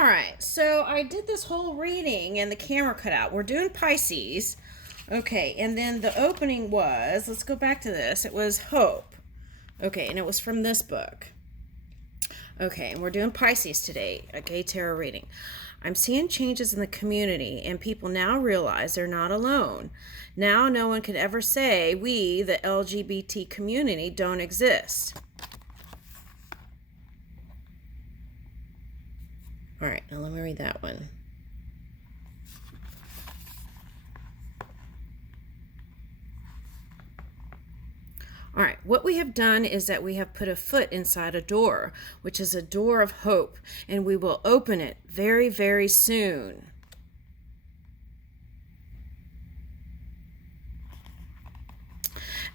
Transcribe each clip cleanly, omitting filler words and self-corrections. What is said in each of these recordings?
All right, so I did this whole reading and the camera cut out. We're doing Pisces. Okay, and then the opening was, let's go back to this. It was Hope. Okay, and it was from this book. Okay, and we're doing Pisces today, a gay tarot reading. I'm seeing changes in the community, and people now realize they're not alone. Now no one could ever say we, the LGBT community, don't exist. All right, now let me read that one. All right, what we have done is that we have put a foot inside a door, which is a door of hope, and we will open it very, very soon.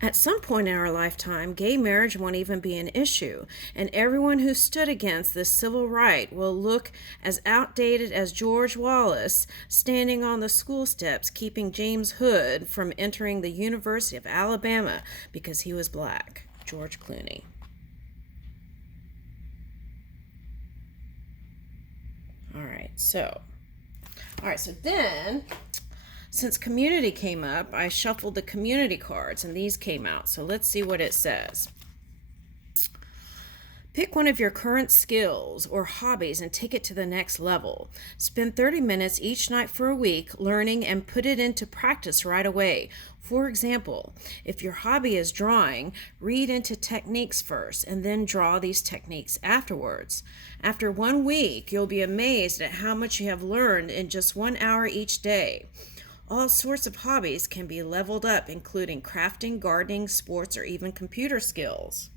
At some point in our lifetime, gay marriage won't even be an issue, and everyone who stood against this civil right will look as outdated as George Wallace standing on the school steps keeping James Hood from entering the University of Alabama because he was black. George Clooney. All right, so then, since community came up, I shuffled the community cards and these came out. So let's see what it says. Pick one of your current skills or hobbies and take it to the next level. Spend 30 minutes each night for a week learning and put it into practice right away. For example, if your hobby is drawing, read into techniques first and then draw these techniques afterwards. After 1 week, you'll be amazed at how much you have learned in just 1 hour each day. All sorts of hobbies can be leveled up, including crafting, gardening, sports, or even computer skills.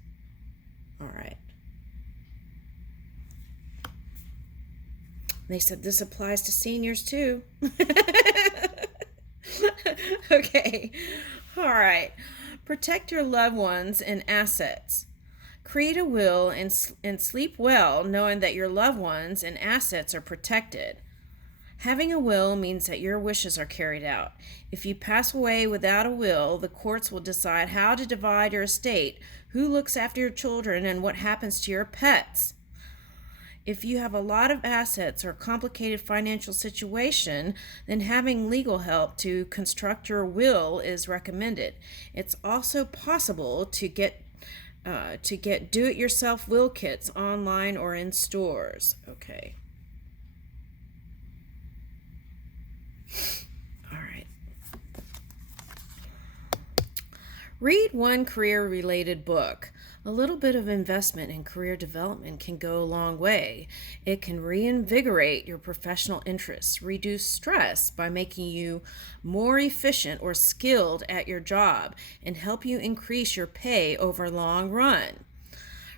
All right. They said this applies to seniors too. Okay. All right. Protect your loved ones and assets. Create a will and sleep well knowing that your loved ones and assets are protected. Having a will means that your wishes are carried out. If you pass away without a will, the courts will decide how to divide your estate, who looks after your children, and what happens to your pets. If you have a lot of assets or a complicated financial situation, then having legal help to construct your will is recommended. It's also possible to get do-it-yourself will kits online or in stores. Okay. All right. Read one career-related book. A little bit of investment in career development can go a long way. It can reinvigorate your professional interests, reduce stress by making you more efficient or skilled at your job, and help you increase your pay over long run.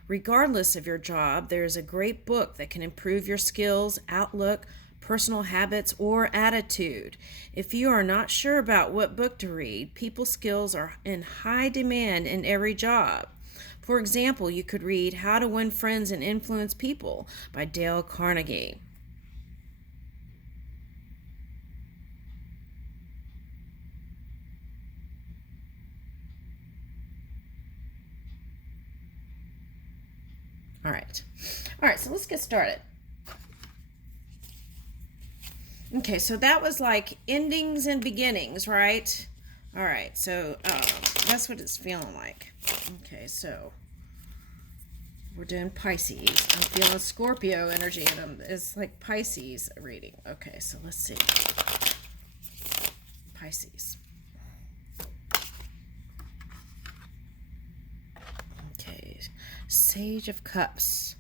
Regardless of your job, there is a great book that can improve your skills, outlook, personal habits, or attitude. If you are not sure about what book to read, people skills are in high demand in every job. For example, you could read How to Win Friends and Influence People by Dale Carnegie. All right, so let's get started. Okay, so that was like endings and beginnings, right? All right, so that's what it's feeling like. Okay, so we're doing Pisces. I'm feeling Scorpio energy, and it's like Pisces reading. Okay, so let's see. Pisces. Okay, Sage of Cups.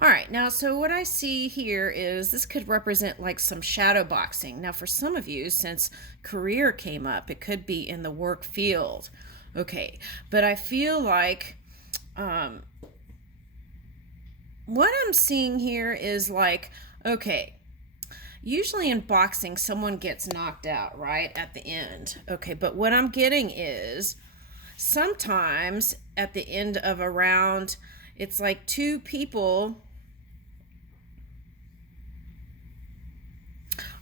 All right, now, so what I see here is this could represent like some shadow boxing. Now, for some of you, since career came up, it could be in the work field. Okay, but I feel like what I'm seeing here is like, okay, usually in boxing, someone gets knocked out, right, at the end. Okay, but what I'm getting is sometimes at the end of a round, it's like two people.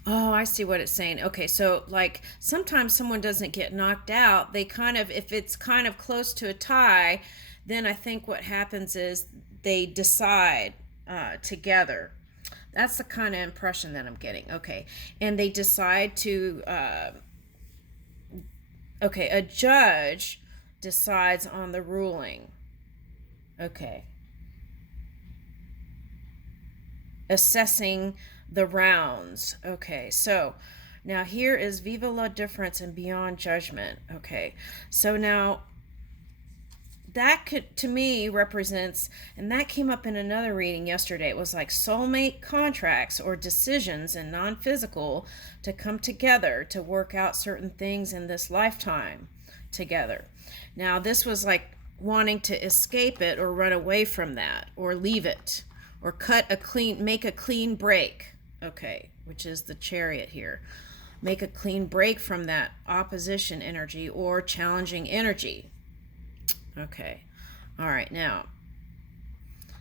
Oh, I see what it's saying. Okay, so like sometimes someone doesn't get knocked out. They kind of, if it's kind of close to a tie, then I think what happens is they decide together. That's the kind of impression that I'm getting. Okay, and they decide to, okay, a judge decides on the ruling. Okay. Assessing the rounds. Okay, so now here is Viva la Difference and Beyond Judgment. Okay, so now that could, to me, represents, and that came up in another reading yesterday. It was like soulmate contracts or decisions and non-physical to come together to work out certain things in this lifetime together. Now, this was like wanting to escape it or run away from that or leave it or make a clean break. Okay, which is the Chariot here. Make a clean break from that opposition energy or challenging energy. Okay, all right, now,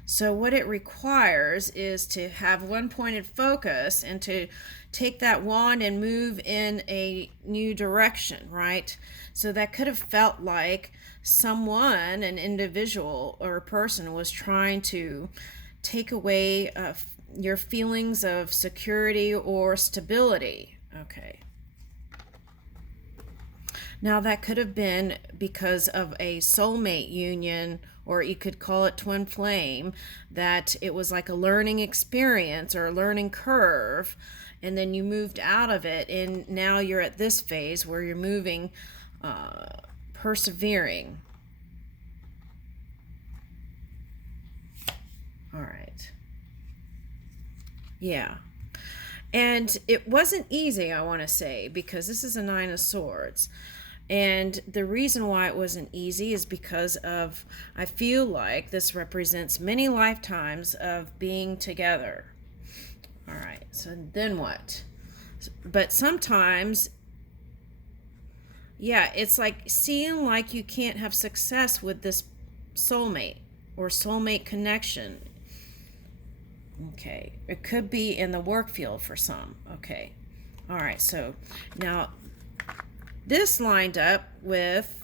so what it requires is to have one pointed focus and to take that wand and move in a new direction, right? So that could have felt like someone, an individual or a person, was trying to take away your feelings of security or stability. Okay. Now, that could have been because of a soulmate union, or you could call it twin flame, that it was like a learning experience or a learning curve, and then you moved out of it, and now you're at this phase where you're moving, persevering. All right. Yeah. And it wasn't easy, I want to say, because this is a Nine of Swords. And the reason why it wasn't easy is because of, I feel like this represents many lifetimes of being together. All right, so then what? But sometimes, yeah, it's like seeing like you can't have success with this soulmate or soulmate connection. Okay, it could be in the work field for some. Okay, all right, so now this lined up with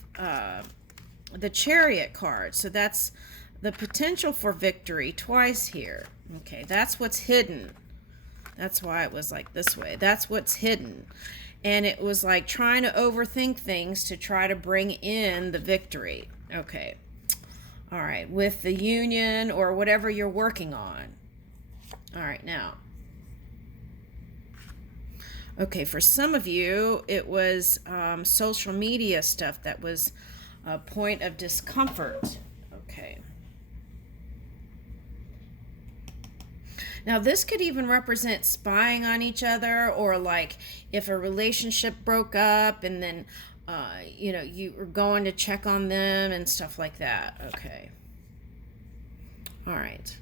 the Chariot card. So that's the potential for victory twice here. Okay, that's what's hidden. That's why it was like this way. That's what's hidden. And it was like trying to overthink things to try to bring in the victory. Okay. All right, with the union or whatever you're working on. All right, now. Okay, for some of you, it was social media stuff that was a point of discomfort. Okay. Now, this could even represent spying on each other, or like if a relationship broke up and then, you were going to check on them and stuff like that. Okay. All right.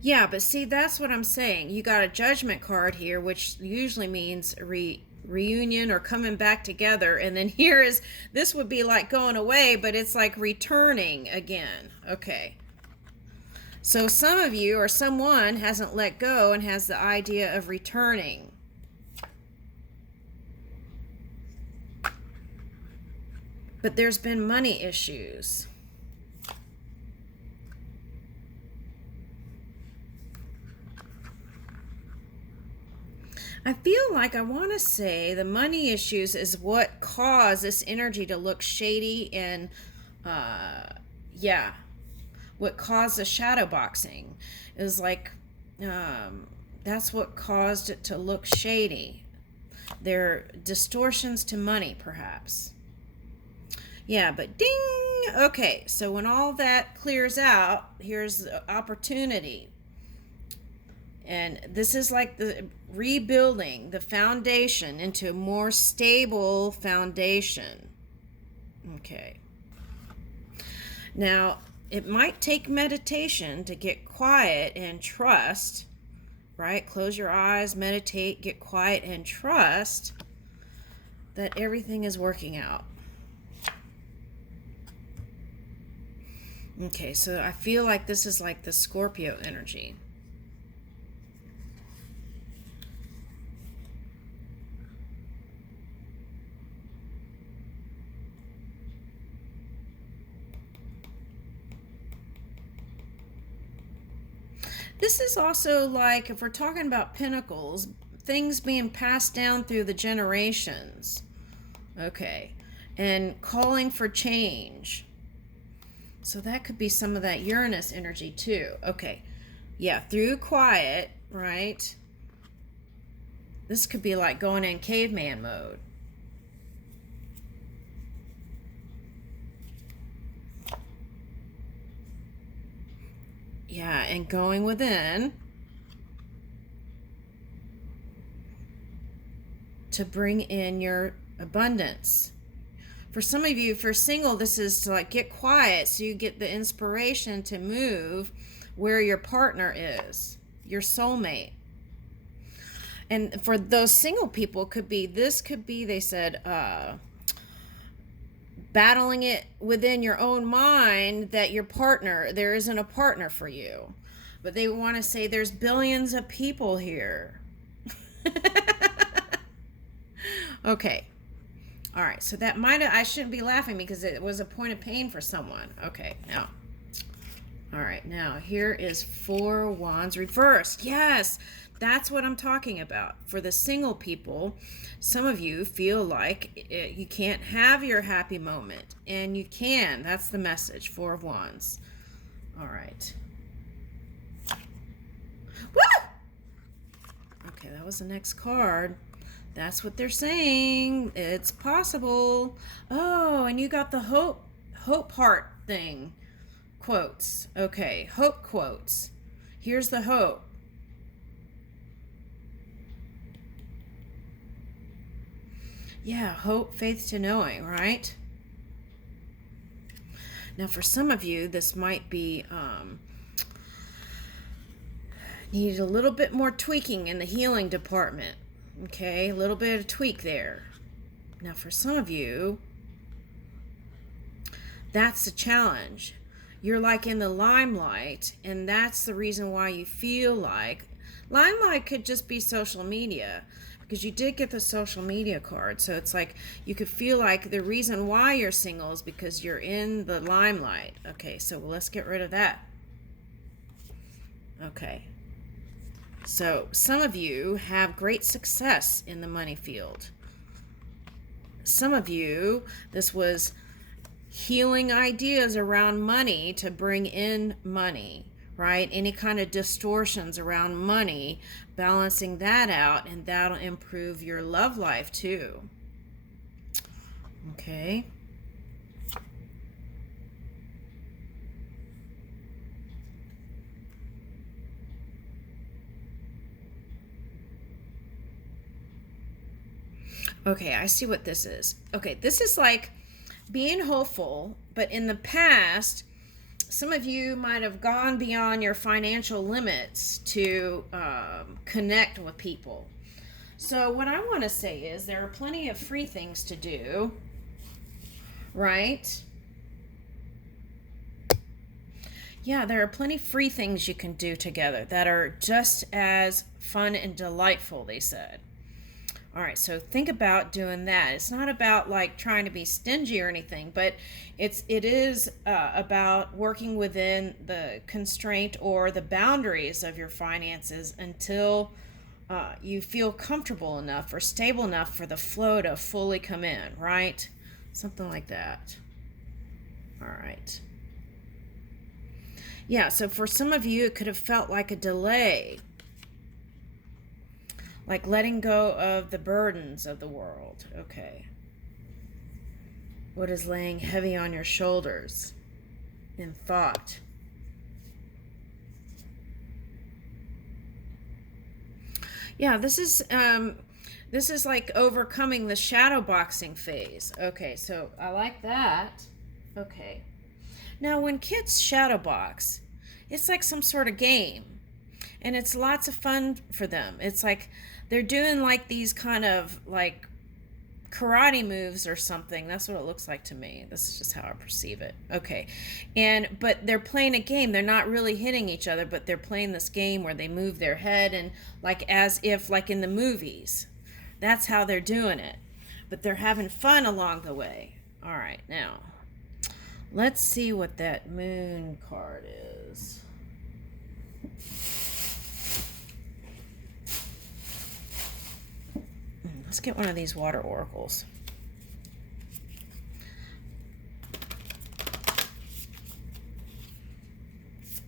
Yeah, but see, that's what I'm saying. You got a Judgment card here, which usually means reunion or coming back together. And then here is, this would be like going away, but it's like returning again. Okay. So some of you or someone hasn't let go and has the idea of returning. But there's been money issues. I feel like I want to say the money issues is what caused this energy to look shady and, what caused the shadow boxing is like, that's what caused it to look shady. There are distortions to money, perhaps. Yeah, but ding! Okay, so when all that clears out, here's the opportunity. And this is like the rebuilding the foundation into a more stable foundation. Okay. Now, it might take meditation to get quiet and trust, right? Close your eyes, meditate, get quiet, and trust that everything is working out. Okay, so I feel like this is like the Scorpio energy. This is also like, if we're talking about pentacles, things being passed down through the generations. Okay, and calling for change. So that could be some of that Uranus energy too. Okay, yeah, through quiet, right? This could be like going in caveman mode. Yeah, and going within to bring in your abundance. For some of you, if you're single, this is to like get quiet so you get the inspiration to move where your partner is, your soulmate. And for those single people, they said, battling it within your own mind that there isn't a partner for you. But they want to say there's billions of people here. Okay. All right. So I shouldn't be laughing because it was a point of pain for someone. Okay. Now. All right. Now, here is 4 Wands reversed. Yes. That's what I'm talking about. For the single people, some of you feel like you can't have your happy moment, and you can. That's the message. 4 of Wands. All right. Woo! Okay, that was the next card. That's what they're saying. It's possible. Oh, and you got the hope heart thing. Quotes. Okay, hope quotes. Here's the hope. Yeah, hope, faith to knowing, right? Now, for some of you, this might be need a little bit more tweaking in the healing department. Okay, a little bit of tweak there. Now, for some of you, that's the challenge. You're like in the limelight, and that's the reason why you feel like limelight could just be social media, because you did get the social media card. So it's like you could feel like the reason why you're single is because you're in the limelight. Okay, so let's get rid of that. Okay. So some of you have great success in the money field. Some of you, this was healing ideas around money to bring in money, right? Any kind of distortions around money, balancing that out, and that'll improve your love life too. Okay. Okay, I see what this is. Okay, this is like being hopeful, but in the past, some of you might have gone beyond your financial limits to connect with people. So what I want to say is there are plenty of free things to do, right? Yeah, there are plenty of free things you can do together that are just as fun and delightful, they said. All right, so think about doing that. It's not about like trying to be stingy or anything, but it is about working within the constraint or the boundaries of your finances until you feel comfortable enough or stable enough for the flow to fully come in, right? Something like that. All right. Yeah, so for some of you, it could have felt like a delay. Like letting go of the burdens of the world. Okay. What is laying heavy on your shoulders in thought? Yeah, this is like overcoming the shadow boxing phase. Okay, so I like that. Okay. Now, when kids shadow box, it's like some sort of game, and it's lots of fun for them. It's like they're doing like these kind of like karate moves or something. That's what it looks like to me. This is just how I perceive it. Okay. But they're playing a game. They're not really hitting each other, but they're playing this game where they move their head and like as if like in the movies. That's how they're doing it. But they're having fun along the way. All right. Now, let's see what that moon card is. Let's get one of these water oracles.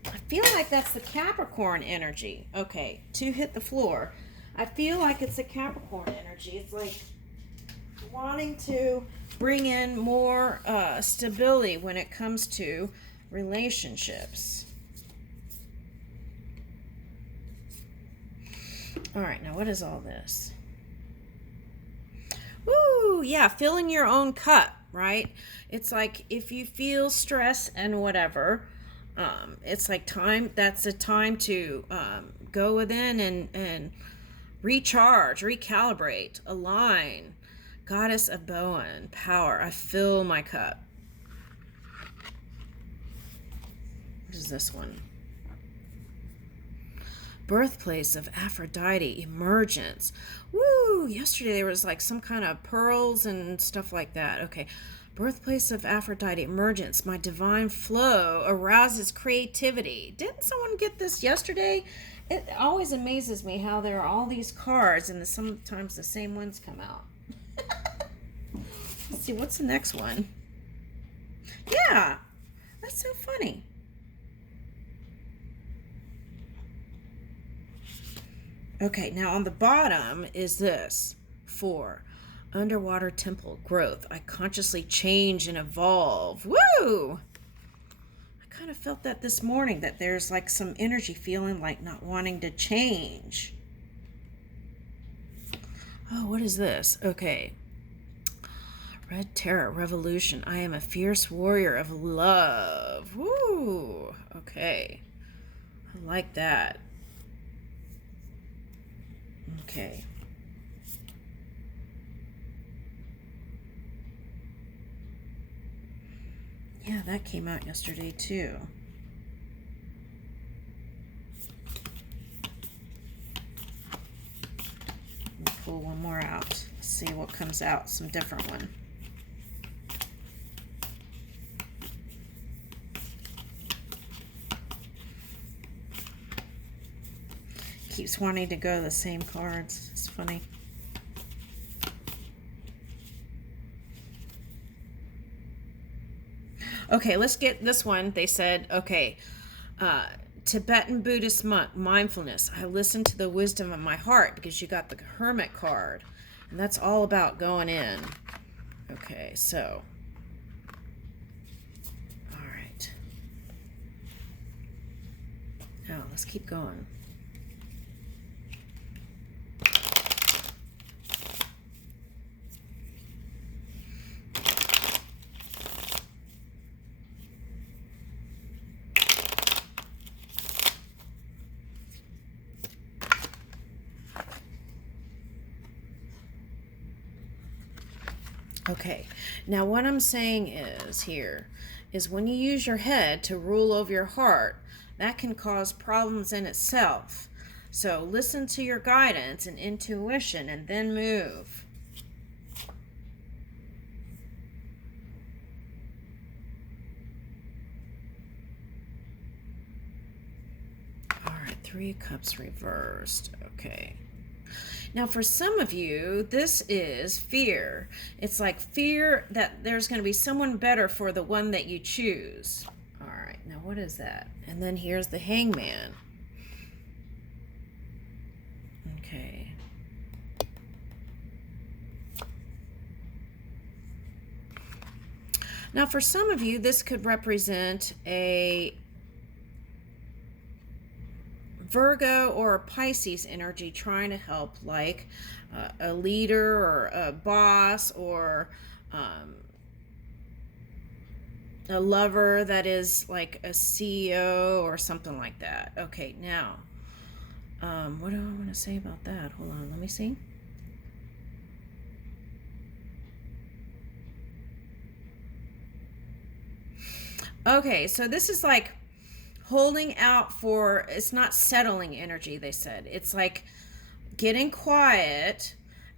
I feel like that's the Capricorn energy. Okay, to hit the floor. I feel like it's a Capricorn energy. It's like wanting to bring in more stability when it comes to relationships. All right, now what is all this? Ooh, yeah, filling your own cup, right? It's like if you feel stress and whatever, it's like time, that's the time to go within and recharge, recalibrate, align. Goddess of Bowen, power. I fill my cup. What is this one? Birthplace of Aphrodite, emergence. Woo! Yesterday there was like some kind of pearls and stuff like that. Okay. Birthplace of Aphrodite, emergence. My divine flow arouses creativity. Didn't someone get this yesterday? It always amazes me how there are all these cards and sometimes the same ones come out. Let's see, what's the next one? Yeah, that's so funny. Okay, now on the bottom is this. 4. Underwater temple, growth. I consciously change and evolve. Woo! I kind of felt that this morning, that there's like some energy feeling like not wanting to change. Oh, what is this? Okay. Red Terror, revolution. I am a fierce warrior of love. Woo! Okay. I like that. Okay. Yeah, that came out yesterday too. We'll pull one more out. Let's see what comes out. Some different one. Keeps wanting to go the same cards. It's funny. Okay, let's get this one. They said, okay, Tibetan Buddhist monk, mindfulness. I listen to the wisdom of my heart, because you got the Hermit card. And that's all about going in. Okay, so. All right. Now, let's keep going. Okay, now what I'm saying is here is when you use your head to rule over your heart, that can cause problems in itself. So listen to your guidance and intuition and then move. All right, 3 cups reversed. Okay. Now, for some of you, this is fear. It's like fear that there's going to be someone better for the one that you choose. All right, now what is that? And then here's the Hangman. Okay. Now, for some of you, this could represent a Virgo or a Pisces energy trying to help, like a leader or a boss, or a lover that is like a CEO or something like that. Okay, now, what do I want to say about that? Hold on, let me see. Okay, so this is like holding out for, it's not settling energy, they said. It's like getting quiet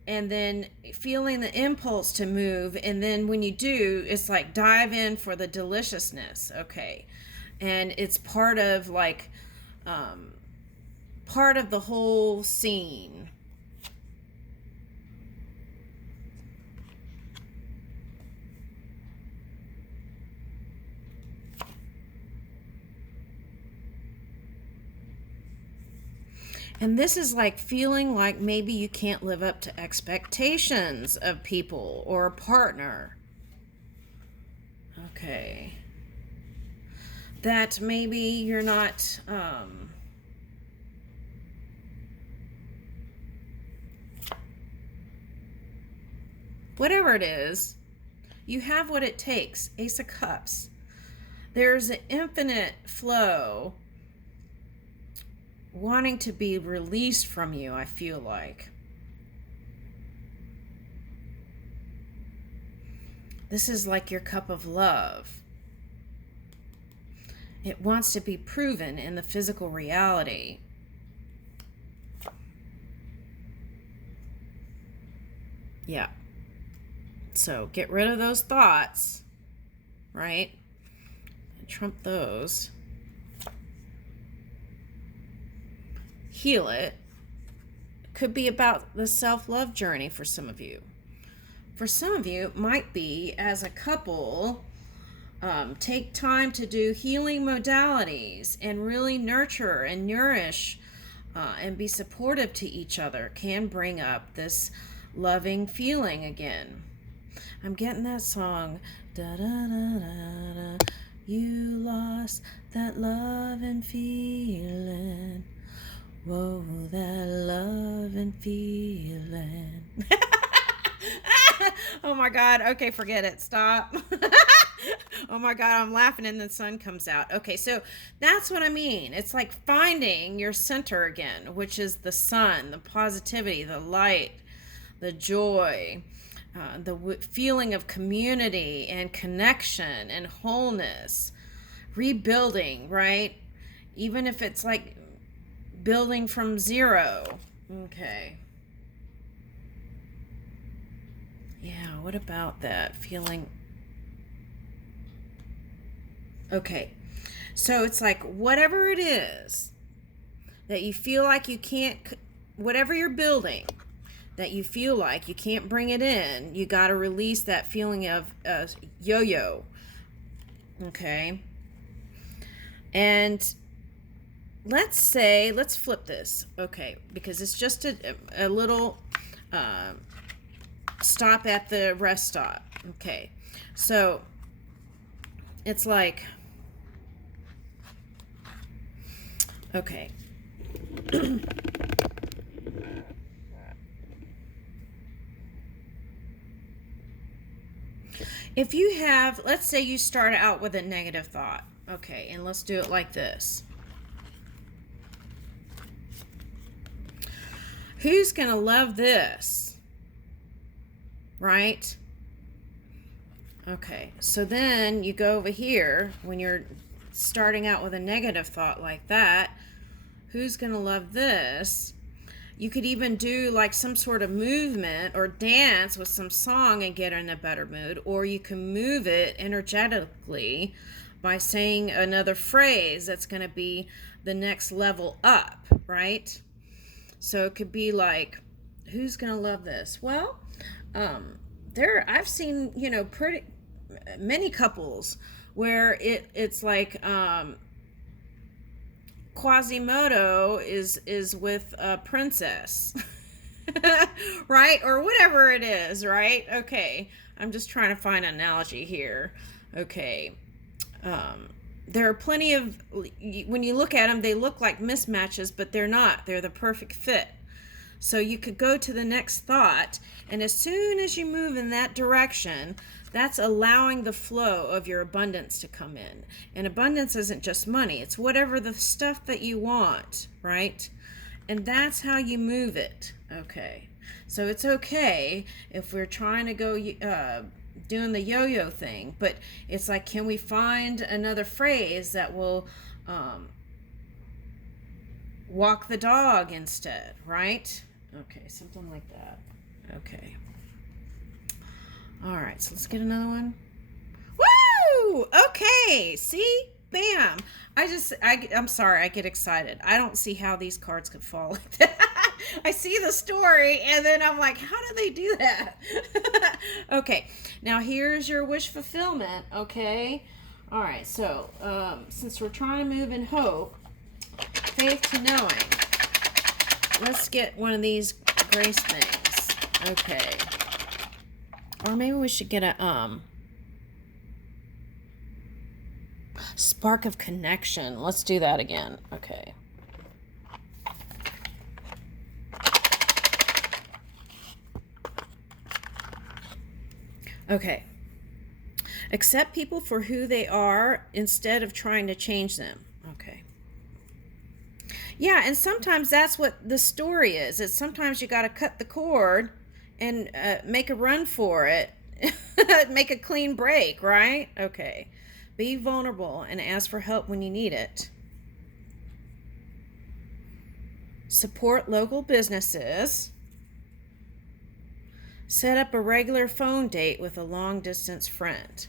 and then feeling the impulse to move. And then when you do, it's like dive in for the deliciousness. Okay. And it's part of like, part of the whole scene. And this is like feeling like maybe you can't live up to expectations of people or a partner. Okay. That maybe you're not, whatever it is, you have what it takes. Ace of Cups. There's an infinite flow wanting to be released from you, I feel like. This is like your cup of love. It wants to be proven in the physical reality. Yeah. So get rid of those thoughts, right? Trump those. Heal it. Could be about the self-love journey for some of you. For some of you, it might be as a couple, take time to do healing modalities and really nurture and nourish and be supportive to each other. Can bring up this loving feeling again. I'm getting that song. Da, da, da, da, da. You lost that love and feeling. Whoa, that love and feeling. Oh my God. Okay, forget it. Stop. Oh my God, I'm laughing and the sun comes out. Okay, so that's what I mean. It's like finding your center again, which is the sun, the positivity, the light, the joy, the feeling of community and connection and wholeness. Rebuilding, right? Even if it's like building from zero. Okay. Yeah, what about that feeling? Okay. So it's like whatever it is that you feel like you can't, whatever you're building, that you feel like you can't bring it in, you got to release that feeling of yo-yo. Okay. And let's flip this. Okay, because it's just a little stop at the rest stop. Okay, so it's like, okay. If you have, let's say you start out with a negative thought. Okay, and let's do it like this. Who's going to love this? Right? Okay, so then you go over here when you're starting out with a negative thought like that. Who's going to love this? You could even do like some sort of movement or dance with some song and get in a better mood, or you can move it energetically by saying another phrase that's going to be the next level up, right? So it could be like, who's going to love this? Well, I've seen, pretty many couples where it's like Quasimodo is with a princess. Right? Or whatever it is, right? Okay. I'm just trying to find an analogy here. Okay. There are plenty of, when you look at them, they look like mismatches, but they're not. They're the perfect fit. So you could go to the next thought, and as soon as you move in that direction, that's allowing the flow of your abundance to come in. And abundance isn't just money, it's whatever the stuff that you want, right? And that's how you move it. Okay. So it's okay if we're trying to go doing the yo-yo thing, but it's like, can we find another phrase that will walk the dog instead, right? Okay, something like that. Okay. All right, so let's get another one. Woo! Okay, see? Bam. I'm sorry, I get excited. I don't see how these cards could fall like that. I see the story, and then I'm like, how do they do that? Okay, now here's your wish fulfillment, okay? All right, so since we're trying to move in hope, faith to knowing, let's get one of these grace things. Okay. Or maybe we should get a spark of connection. Let's do that again. Okay. Okay. Accept people for who they are instead of trying to change them. Okay. Yeah, and sometimes that's what the story is. It's sometimes you got to cut the cord and make a run for it. Make a clean break, right? Okay. Be vulnerable and ask for help when you need it. Support local businesses. Set up a regular phone date with a long-distance friend.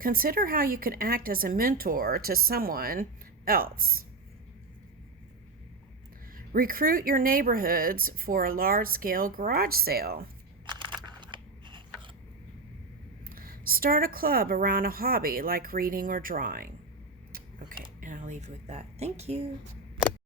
Consider how you can act as a mentor to someone else. Recruit your neighborhoods for a large-scale garage sale. Start a club around a hobby like reading or drawing. Okay, and I'll leave you with that. Thank you.